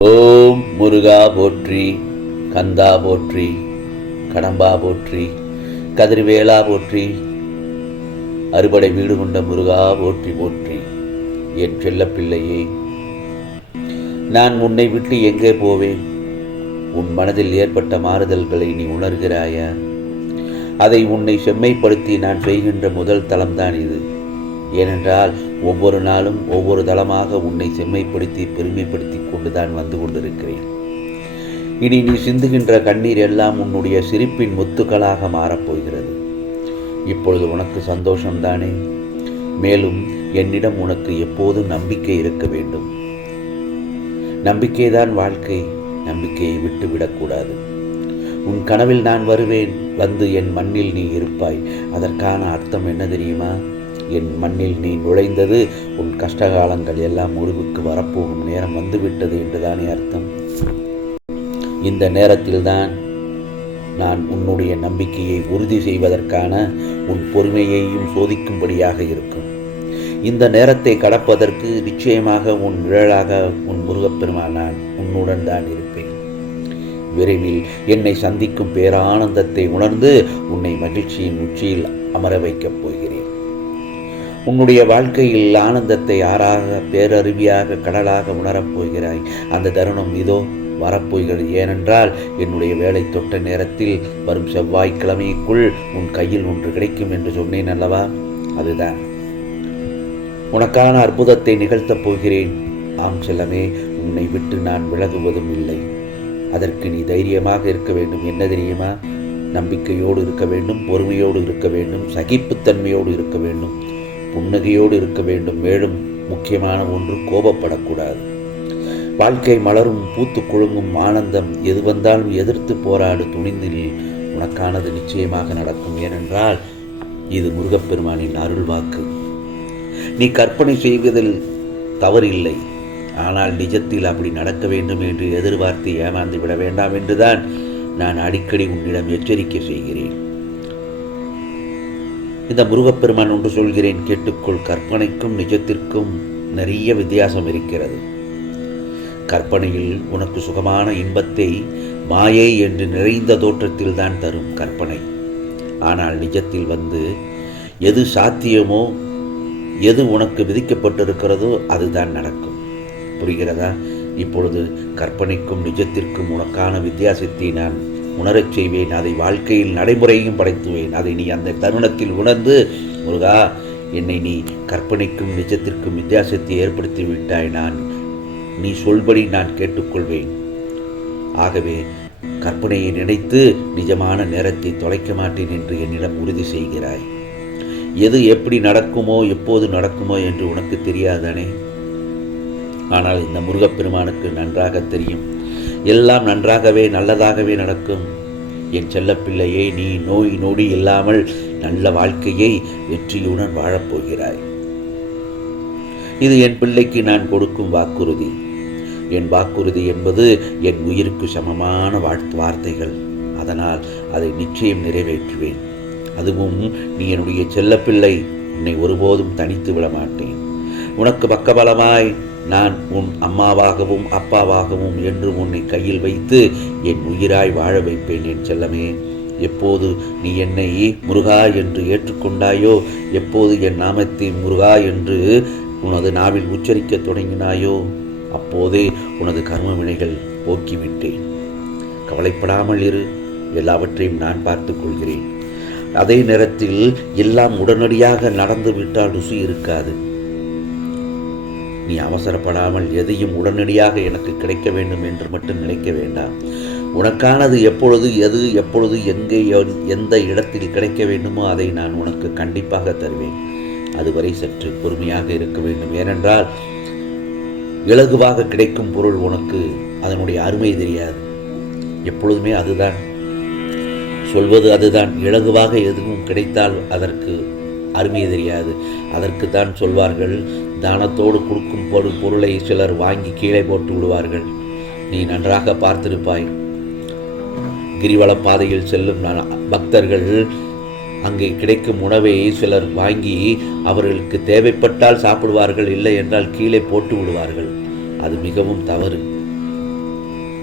ஓம் முருகா போற்றி, கந்தா போற்றி, கடம்பா போற்றி, கதிர்வேலா போற்றி, அறுபடை வீடு கொண்ட முருகா போற்றி போற்றி. என் செல்ல பிள்ளையே, நான் உன்னை விட்டு எங்கே போவேன்? உன் மனதில் ஏற்பட்ட மாறுதல்களை நீ உணர்கிறாயா? அதை உன்னை செம்மைப்படுத்தி நான் செய்கின்ற முதல் தளம்தான் இது. ஏனென்றால் ஒவ்வொரு நாளும் ஒவ்வொரு தளமாக உன்னை செம்மைப்படுத்தி பெருமைப்படுத்தி கொண்டுதான் வந்து கொண்டிருக்கிறேன். இனி நீ சிந்துகின்ற கண்ணீர் எல்லாம் உன்னுடைய சிரிப்பின் முத்துக்களாக மாறப்போகிறது. இப்பொழுது உனக்கு சந்தோஷம்தானே? மேலும் என்னிடம் உனக்கு எப்போதும் நம்பிக்கை இருக்க வேண்டும். நம்பிக்கைதான் வாழ்க்கை. நம்பிக்கையை விட்டு விடக்கூடாது. உன் கனவில் நான் வருவேன். வந்து என் மண்ணில் நீ இருப்பாய். அதற்கான அர்த்தம் என்ன தெரியுமா? என் மண்ணில் நீ நுழைந்தது உன் கஷ்டகாலங்கள் எல்லாம் முடிவுக்கு வரப்போகும் நேரம் வந்துவிட்டது என்றுதானே அர்த்தம். இந்த நேரத்தில்தான் நான் உன்னுடைய நம்பிக்கையை உறுதி செய்வதற்கான உன் பொறுமையையும் சோதிக்கும்படியாக இருக்கும். இந்த நேரத்தை கடப்பதற்கு நிச்சயமாக உன் நிழலாக உன் முருகப்பெருமான் நான் உன்னுடன் தான் இருப்பேன். விரைவில் என்னை சந்திக்கும் பேரானந்தத்தை உணர்ந்து உன்னை மகிழ்ச்சியின் உச்சியில் அமர வைக்கப் போகிறேன். உன்னுடைய வாழ்க்கையில் ஆனந்தத்தை ஆறாக பேரருவியாக கடலாக உணரப் போகிறாய். அந்த தருணம் இதோ வரப்போகிறது. ஏனென்றால் என்னுடைய வேலை தொட்ட நேரத்தில் வரும் செவ்வாய்க்கிழமைக்குள் உன் கையில் ஒன்று கிடைக்கும் என்று சொன்னேன் அல்லவா? அதுதான் உனக்கான அற்புதத்தை நிகழ்த்தப் போகிறேன். ஆம் செல்லமே, உன்னை விட்டு நான் விலகுவதும் இல்லை. அதற்கு நீ தைரியமாக இருக்க வேண்டும். என்ன தெரியுமா? நம்பிக்கையோடு இருக்க வேண்டும், பொறுமையோடு இருக்க வேண்டும், சகிப்புத்தன்மையோடு இருக்க வேண்டும், புன்னகையோடு இருக்க வேண்டும். மேலும் முக்கியமான ஒன்று, கோபப்படக்கூடாது. வாழ்க்கை மலரும் பூத்து குலுங்கும் ஆனந்தம் எது வந்தாலும் எதிர்த்து போராடு, துணிந்தில் உனக்கானது நிச்சயமாக நடக்கும். ஏனென்றால் இது முருகப்பெருமானின் அருள் வாக்கு. நீ கற்பனை செய்வதில் தவறில்லை. ஆனால் நிஜத்தில் அப்படி நடக்க வேண்டும் என்று எதிர்பார்த்து ஏமாந்து விட வேண்டாம் என்றுதான் நான் அடிக்கடி உன்னிடம் எச்சரிக்கை செய்கிறேன். இந்த முருகப்பெருமான் ஒன்று சொல்கிறேன், கேட்டுக்கொள். கற்பனைக்கும் நிஜத்திற்கும் நிறைய வித்தியாசம் இருக்கிறது. கற்பனையில் உனக்கு சுகமான இன்பத்தை மாயை என்று நிறைந்த தோற்றத்தில் தான் தரும் கற்பனை. ஆனால் நிஜத்தில் வந்து எது சாத்தியமோ, எது உனக்கு விதிக்கப்பட்டிருக்கிறதோ அதுதான் நடக்கும். புரிகிறதா? இப்பொழுது கற்பனைக்கும் நிஜத்திற்கும் உனக்கான வித்தியாசத்தை நான் உணரச் செய்வேன். அதை வாழ்க்கையில் நடைமுறையும் படைத்துவேன். அதை நீ அந்த தருணத்தில் உணர்ந்து, முருகா, என்னை நீ கற்பனைக்கும் நிஜத்திற்கும் வித்தியாசத்தை ஏற்படுத்தி விட்டாய். நீ சொல்படி நான் கேட்டுக்கொள்வேன். ஆகவே கற்பனையை நினைத்து நிஜமான நேரத்தை தொலைக்க மாட்டேன் என்று என்னிடம் உறுதி செய்கிறாய். எது எப்படி நடக்குமோ, எப்போது நடக்குமோ என்று உனக்கு தெரியாதானே? ஆனால் இந்த முருகப்பெருமானுக்கு நன்றாக தெரியும். எல்லாம் நன்றாகவே நல்லதாகவே நடக்கும். என் செல்லப்பிள்ளையே, நீ நோய் நொடி இல்லாமல் நல்ல வாழ்க்கையை வெற்றியுடன் வாழப்போகிறாய். இது என் பிள்ளைக்கு நான் கொடுக்கும் வாக்குறுதி. என் வாக்குறுதி என்பது என் உயிருக்கு சமமான வார்த்தைகள். அதனால் அதை நிச்சயம் நிறைவேற்றுவேன். அதுவும் நீ என்னுடைய செல்லப்பிள்ளை. உன்னை ஒருபோதும் தனித்து விட மாட்டேன். உனக்கு பக்கபலமாய் நான் உன் அம்மாவாகவும் அப்பாவாகவும் என்று உன்னை கையில் வைத்து என் உயிராய் வாழ வைப்பேன். என் செல்லமே, எப்போது நீ என்னை முருகா என்று ஏற்றுக்கொண்டாயோ, எப்போது என் நாமத்தை முருகா என்று உனது நாவில் உச்சரிக்க தொடங்கினாயோ, அப்போதே உனது கர்ம வினைகள் போக்கிவிட்டேன். கவலைப்படாமல் இரு. எல்லாவற்றையும் நான் பார்த்துக் கொள்கிறேன். அதே நேரத்தில் எல்லாம் உடனடியாக நடந்து விட்டால் ருசி இருக்காது. நீ அவசரப்படாமல் எதையும் உடனடியாக எனக்கு கிடைக்க வேண்டும் என்று மட்டும் நினைக்க வேண்டாம். உனக்கானது எப்பொழுது எங்கே எந்த இடத்தில் கிடைக்க வேண்டுமோ அதை நான் உனக்கு கண்டிப்பாக தருவேன். அதுவரை சற்று பொறுமையாக இருக்க வேண்டும். ஏனென்றால் இலகுவாக கிடைக்கும் பொருள் உனக்கு அதனுடைய அருமை தெரியாது. எப்பொழுதுமே அதுதான் சொல்வது. அதுதான், இலகுவாக எதுவும் கிடைத்தால் அதற்கு அருமை தெரியாது. அதற்கு தான் சொல்வார்கள், தானத்தோடு கொடுக்கும் பொருளை சிலர் வாங்கி கீழே போட்டு விடுவார்கள். நீ நன்றாக பார்த்திருப்பாய். கிரிவல பாதையில் செல்லும் பக்தர்கள் அங்கே கிடைக்கும் உணவை சிலர் வாங்கி அவர்களுக்கு தேவைப்பட்டால் சாப்பிடுவார்கள், இல்லை என்றால் கீழே போட்டு விடுவார்கள். அது மிகவும் தவறு.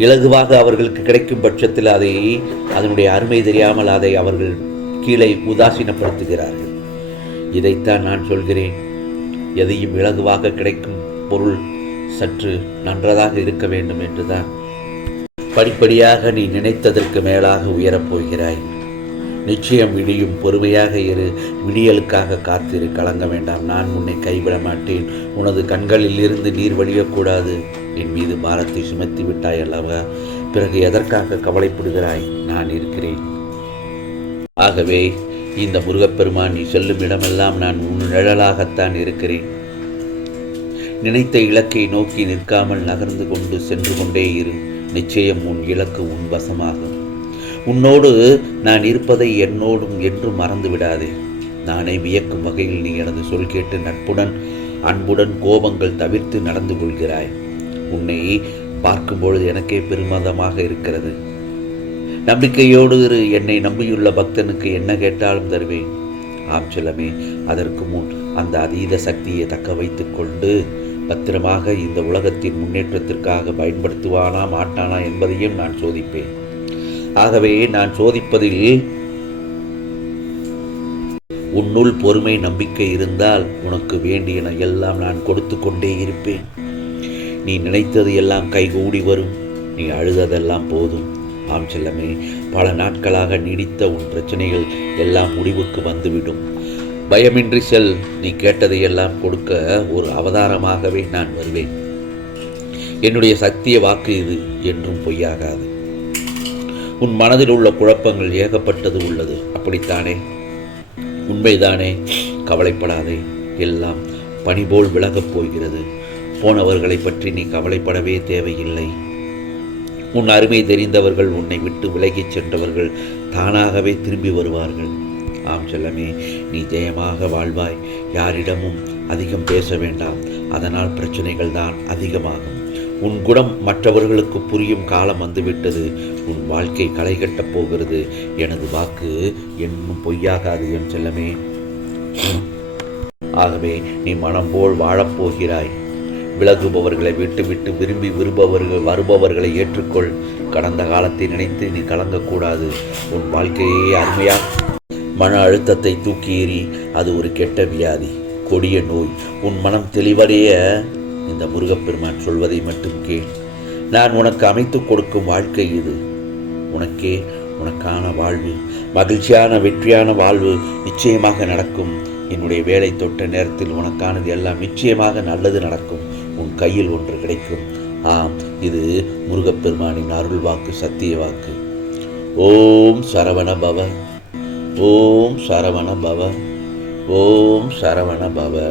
இலகுவாக அவர்களுக்கு கிடைக்கும் பட்சத்தில் அதனுடைய அருமை தெரியாமல் அதை அவர்கள் கீழே உதாசீனப்படுத்துகிறார்கள். இதைத்தான் நான் சொல்கிறேன். எதையும் இலகுவாக கிடைக்கும் பொருள் சற்று நன்றதாக இருக்க வேண்டும் என்றுதான். படிப்படியாக நீ நினைத்ததற்கு மேலாக உயரப்போகிறாய். நிச்சயம் விடியும். பொறுமையாக இரு. விடியலுக்காக காத்திரு. கலங்க வேண்டாம். நான் உன்னை கைவிட மாட்டேன். உனது கண்களில் இருந்து நீர் வழியக்கூடாது. என் மீது பாரத்தை சுமத்தி விட்டாய் அல்லவா? பிறகு எதற்காக கவலைப்படுகிறாய்? நான் இருக்கிறேன். ஆகவே இந்த முருகப்பெருமான் நீ செல்லும் இடமெல்லாம் நான் உன் நிழலாகத்தான் இருக்கிறேன். நினைத்த இலக்கை நோக்கி நிற்காமல் நகர்ந்து கொண்டு சென்று கொண்டே இரு. நிச்சயம் உன் இலக்கு உன் வசமாகும். உன்னோடு நான் இருப்பதை என்னோடும் என்றும் மறந்து விடாதே. நானே வியக்கும் வகையில் நீ எனது சொல் கேட்டு நட்புடன் அன்புடன் கோபங்கள் தவிர்த்து நடந்து கொள்கிறாய். உன்னை பார்க்கும்பொழுது எனக்கே பெருமிதமாக இருக்கிறது. நம்பிக்கையோடு இரு. என்னை நம்பியுள்ள பக்தனுக்கு என்ன கேட்டாலும் தருவேன். ஆம் செல்லமே, அதற்கு முன் அந்த அதீத சக்தியை தக்க வைத்துக் கொண்டு பத்திரமாக இந்த உலகத்தின் முன்னேற்றத்திற்காக பயன்படுத்துவானா மாட்டானா என்பதையும் நான் சோதிப்பேன். ஆகவே நான் சோதிப்பதில் உன்னுள் பொறுமை நம்பிக்கை இருந்தால் உனக்கு வேண்டியன எல்லாம் நான் கொடுத்து கொண்டே இருப்பேன். நீ நினைத்தது எல்லாம் கைகூடி வரும். நீ அழுததெல்லாம் போதும். ஆம் செல்லமே, பல நாட்களாக நீடித்த உன் பிரச்சனைகள் எல்லாம் முடிவுக்கு வந்துவிடும். பயமின்றி செல். நீ கேட்டதையெல்லாம் கொடுக்க ஒரு அவதாரமாகவே நான் வருவேன். என்னுடைய சத்திய வாக்கு இது என்றும் பொய்யாகாது. உன் மனதில் உள்ள குழப்பங்கள் ஏகப்பட்டது உள்ளது, அப்படித்தானே? உண்மைதானே? கவலைப்படாதே. எல்லாம் பனிபோல் விலகப் போகிறது. போனவர்களை பற்றி நீ கவலைப்படவே தேவையில்லை. உன் அருமை தெரிந்தவர்கள், உன்னை விட்டு விலகிச் சென்றவர்கள் தானாகவே திரும்பி வருவார்கள். ஆம் செல்லமே, நீ ஜெயமாக வாழ்வாய். யாரிடமும் அதிகம் பேச வேண்டாம். அதனால் பிரச்சனைகள் தான் அதிகமாகும். உன் குணம் மற்றவர்களுக்கு புரியும் காலம் வந்துவிட்டது. உன் வாழ்க்கை களை கட்டப் போகிறது. எனது வாக்கு என்னும் பொய்யாகாது என் செல்லமே. ஆகவே நீ மனம் போல் வாழப்போகிறாய். விலகுபவர்களை விட்டு விரும்பி வருபவர்களை ஏற்றுக்கொள். கடந்த காலத்தை நினைத்து நீ கலங்கக்கூடாது. உன் வாழ்க்கையே அருமையாக மன அழுத்தத்தை தூக்கி எறி. அது ஒரு கெட்ட வியாதி, கொடிய நோய். உன் மனம் தெளிவடைய இந்த முருகப்பெருமான் சொல்வதை மட்டும் கேள். நான் உனக்கு அமைத்து கொடுக்கும் வாழ்க்கை இது. உனக்கே உனக்கான வாழ்வு, மகிழ்ச்சியான வெற்றியான வாழ்வு நிச்சயமாக நடக்கும். என்னுடைய வேலை தொட்ட நேரத்தில் உனக்கானது எல்லாம் நிச்சயமாக நல்லது நடக்கும். உன் கையில் ஒன்று கிடைக்கும். ஆம், இது முருகப்பெருமானின் அருள் வாக்கு, சத்திய வாக்கு. ஓம் சரவண பவ. ஓம் சரவண பவ. ஓம் சரவண பவ.